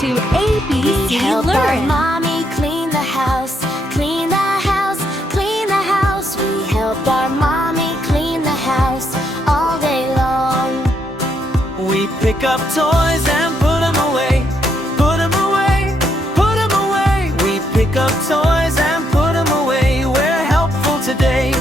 to ABC Help our Learn. mommy clean the house, clean the house, clean the house. We help our mommy clean the house all day long. We pick up toys and put them away, put them away, put them away. We pick up toys and put them away. We're helpful today.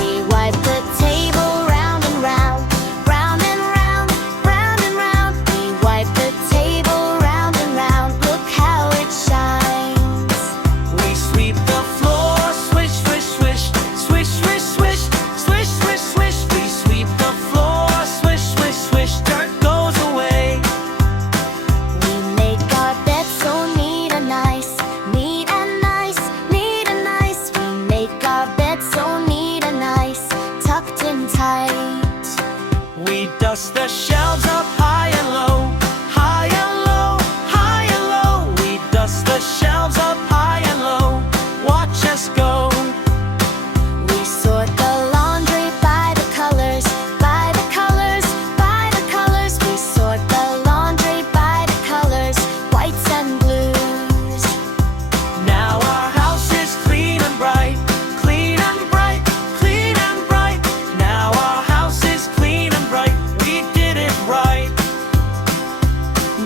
We wipe the table round and round, round and round, round and round. We wipe the table round and round. Look how it shines. We sweep the floor, swish, swish, swish, swish, swish, swish, swish, swish, swish. We sweep the floor, swish, swish, swish. Dirt goes away. We make our bed so neat and nice, neat and nice, neat and nice. We make our bed so neat and nice, tucked in tight. We dust the shelves up high and low, high and low, high and low. We dust the shelves up high and low. Watch us go. We sort the laundry by the colors, by the colors, by the colors. We sort the laundry by the colors, whites and blues. Now our house is clean and bright, clean and bright, clean and bright. Now our house is clean and bright. We did it right.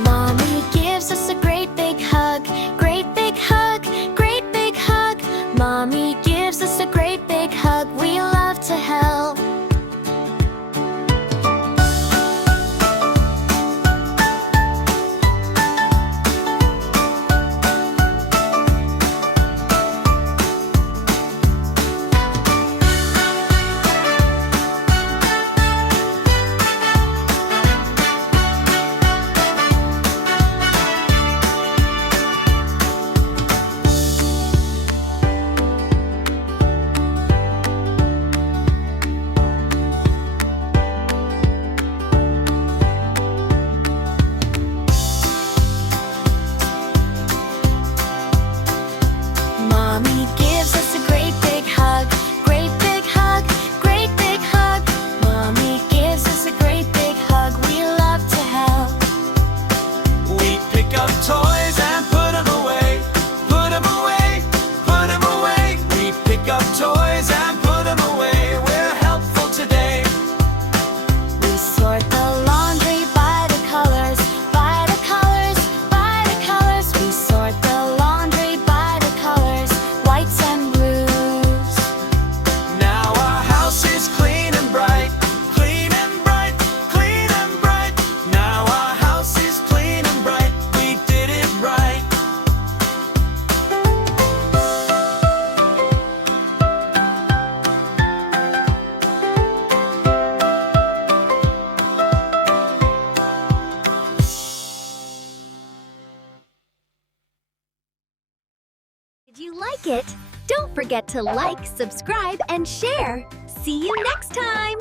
Mommy gives us a great big hug, great big hug, great big hug. Mommy gives us a great big hug. We love to help. Mommy gives us a great big hug, great big hug, great big hug. Mommy gives us a great big hug. We love to help. We pick up toys and put them away, put them away, put them away. We pick up toys and put them away. We're helpful today. We sort the laundry by the colors, by the colors, by the colors. We sort the laundry by the colors, whites and blues. Now our house is clean and bright, clean and bright, clean and bright. Now our house is clean and bright. We did it right. Did you like it? Don't forget to like, subscribe, and share. See you next time!